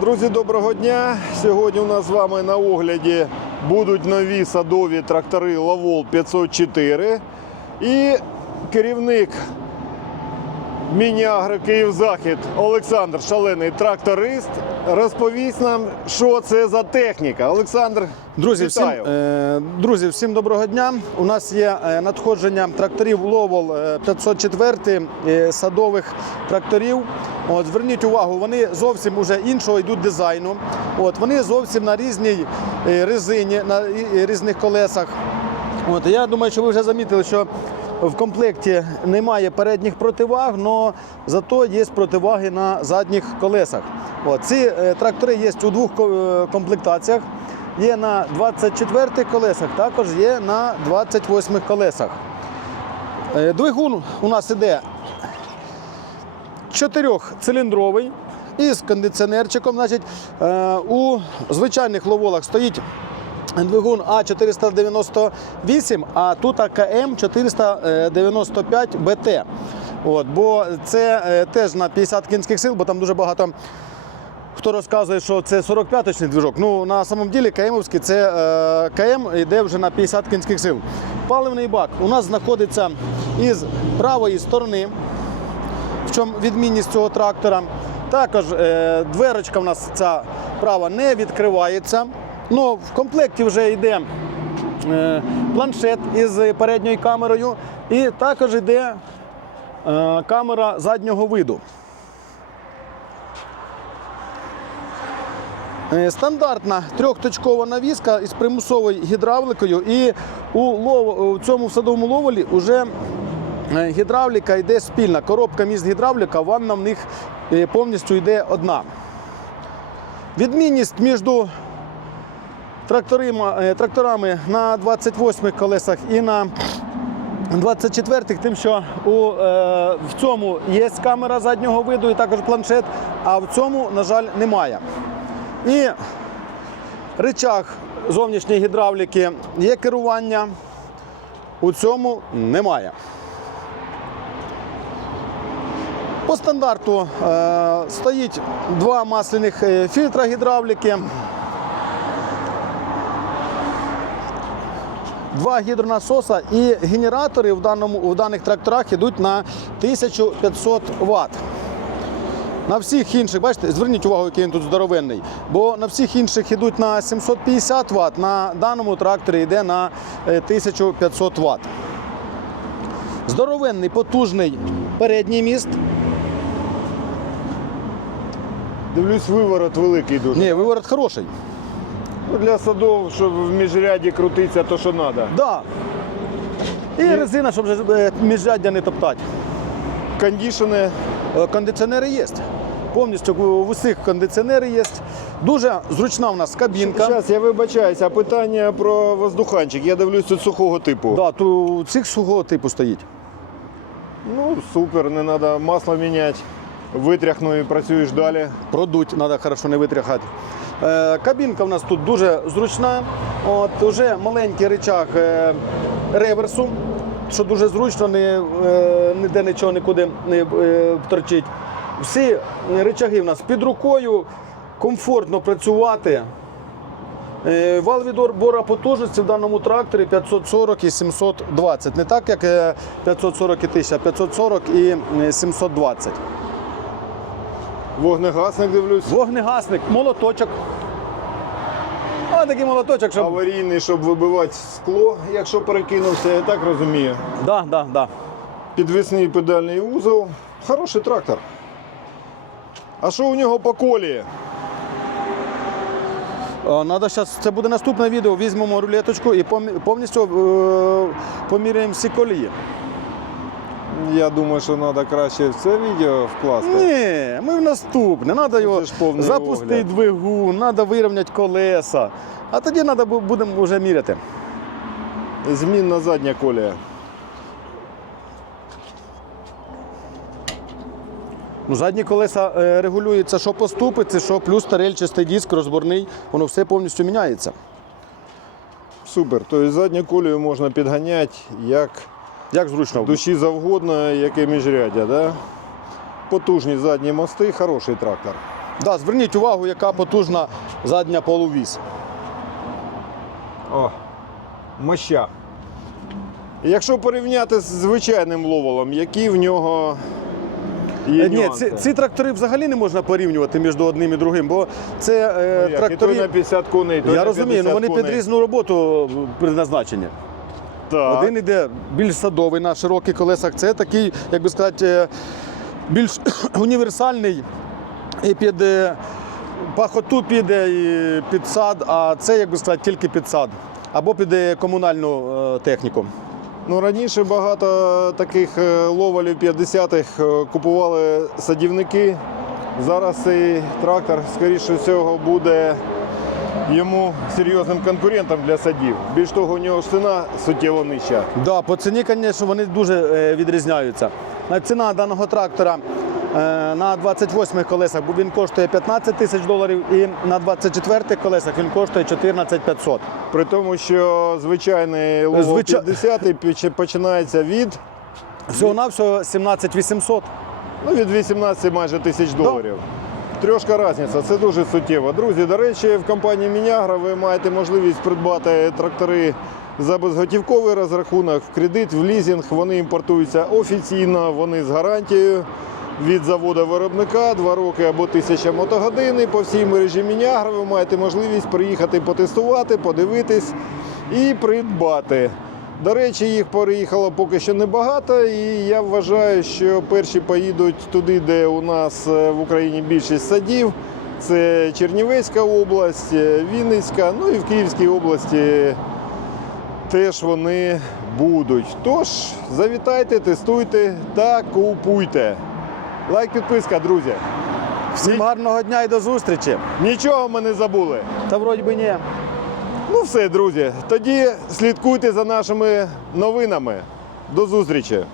Друзі, доброго дня! Сьогодні у нас з вами на огляді будуть нові садові трактори Лавол 504 і керівник Міні-Агро Київзахід Олександр Шалений тракторист розповість нам, що це за техніка. Олександр, Друзі, всім, вітаю. е, друзі, всім доброго дня. У нас є е, надходження тракторів Ловол е, 504 е, садових тракторів. От, зверніть увагу, вони зовсім уже іншого йдуть дизайну. От, вони зовсім на різній резині, на різних колесах. От, я думаю, що ви вже замітили, що в комплекті немає передніх противаг, але зато є противаги на задніх колесах. От, ці е, трактори є у двох е, комплектаціях. Є на 24 колесах, також є на 28 колесах. Е, Двигун у нас іде чотирьохциліндровий із кондиціонерчиком. Значить, у звичайних ловолах стоїть двигун А498, а тут АКМ 495 БТ. От, бо це е, теж на 50 кінських сил, бо там дуже багато. Хто розказує, що це 45-точний движок. Ну на самом ділі КМовський це е, КМ йде вже на 50 кінських сил. Паливний бак у нас знаходиться із правої сторони, в чому відмінність цього трактора. Також е, дверочка в нас ця права не відкривається. Ну, в комплекті вже йде е, планшет із передньою камерою, і також йде е, камера заднього виду. Е, Стандартна трьохточкова навіска із примусовою гідравликою, і у, лов... у цьому садовому ловолі вже гідравліка йде спільна. Коробка міст гідравліка, ванна в них повністю йде одна. Відмінність між тракторами на 28 колесах і на 24-х, тим, що у, е, в цьому є камера заднього виду і також планшет, а в цьому, на жаль, немає. І рычаг зовнішньої гідравліки є керування, у цьому немає. По стандарту е, стоїть два масляних е, фільтра гідравліки, два гідронасоса і генератори в, даному, в даних тракторах йдуть на 1500 Вт. На всіх інших, бачите, зверніть увагу, який він тут здоровенний. Бо на всіх інших йдуть на 750 Вт, на даному тракторі йде на е, 1500 Вт. Здоровенний, потужний передній міст. Дивлюсь, виворот великий дуже. Ні, виворот хороший. Для садов, щоб в міжряді крутиться, то що треба. Да. І резина, щоб е, міжряддя не топтати. Кондішени Е, Кондиціонери є. Повністю в усіх кондиціонери є. Дуже зручна в нас кабінка. Зараз я вибачаюся, а питання про воздуханчик. Я дивлюсь тут сухого типу. Да, то цих сухого типу стоїть. Ну, супер, не треба масло міняти. Витряхну і працюєш далі. Продуть, треба хорошо не витряхати. Е, кабінка в нас тут дуже зручна. От, уже маленький рычаг е, реверсу, що дуже зручно, не, е, ніде нічого нікуди не торчить. Всі рычаги в нас під рукою, комфортно працювати. Вал відбора потужності в даному тракторі 540 і 720. Не так, як е, 540 і 1000, а 540 і е, 720. Вогнегасник дивлюсь. Вогнегасник, молоточок. А такий молоточок, щоб. Аварійний, щоб вибивати скло, якщо перекинувся, я так розумію. Да, да, да. Підвісний педальний узол. Хороший трактор. А що у нього по колії? О, Надо щас, це буде наступне відео. Візьмемо рулеточку і повністю е, поміряємо всі колії. Я думаю, що треба краще в це відео вкласти. Ні, ми в наступне. Треба його запустити двигун, треба вирівняти колеса. А тоді треба будемо вже міряти. Змінна задня колія. Ну, задні колеса е, регулюються, що поступиться, що плюс тарель, чистий диск, розборний, воно все повністю міняється. Супер. Тобто задню колію можна підганяти як Як зручно. душі завгодно, яке міжряддя. Да? Потужні задні мости, хороший трактор. Да, зверніть увагу, яка потужна задня полувісь. О, моща. Якщо порівняти з звичайним ловолом, які в нього є Е, Ні, нюанси? ці, ці трактори взагалі не можна порівнювати між одним і другим, бо це е, Ну, як, і той трактори. на 50 коней, той Я на розумію, ну 50 вони коней. під різну роботу предназначені. Так. Один іде більш садовий на широких колесах. Це такий, як би сказати, е, більш універсальний і під е, пахоту піде, і під сад, а це, як би сказати, тільки під сад. Або під комунальну е, техніку. Ну, раніше багато таких ловалів 50-х е, купували садівники. Зараз цей трактор, скоріше всього, буде йому серйозним конкурентом для садів. Більш того, у нього ж ціна суттєво нижча. Да, по ціні, звісно, вони дуже е, відрізняються. Е, Ціна даного трактора е, на 28 колесах він коштує 15 тисяч доларів, і на 24 колесах він коштує 14 500. При тому, що звичайний ловол Звичай- 50 піч- починається від, Всього-навсього 17 800. ну, від 18 майже тисяч доларів. Трошка різниця, це дуже суттєво. Друзі, до речі, в компанії Мінягра ви маєте можливість придбати трактори за безготівковий розрахунок, в кредит, в лізинг. Вони імпортуються офіційно, вони з гарантією від заводу виробника 2 роки або 1000 мотогодин. По всій мережі Мінягра ви маєте можливість приїхати потестувати, подивитись і придбати. До речі, їх переїхало поки що небагато, і я вважаю, що перші поїдуть туди, де у нас е, в Україні більшість садів. Це Чернівецька область, е, Вінницька, ну і в Київській області теж вони будуть. Тож завітайте, тестуйте та купуйте. Лайк, підписка, друзі. Всім гарного дня і до зустрічі. Нічого ми не забули. Та вроді би ні. Ну все, друзі. Тоді слідкуйте за нашими новинами. До зустрічі!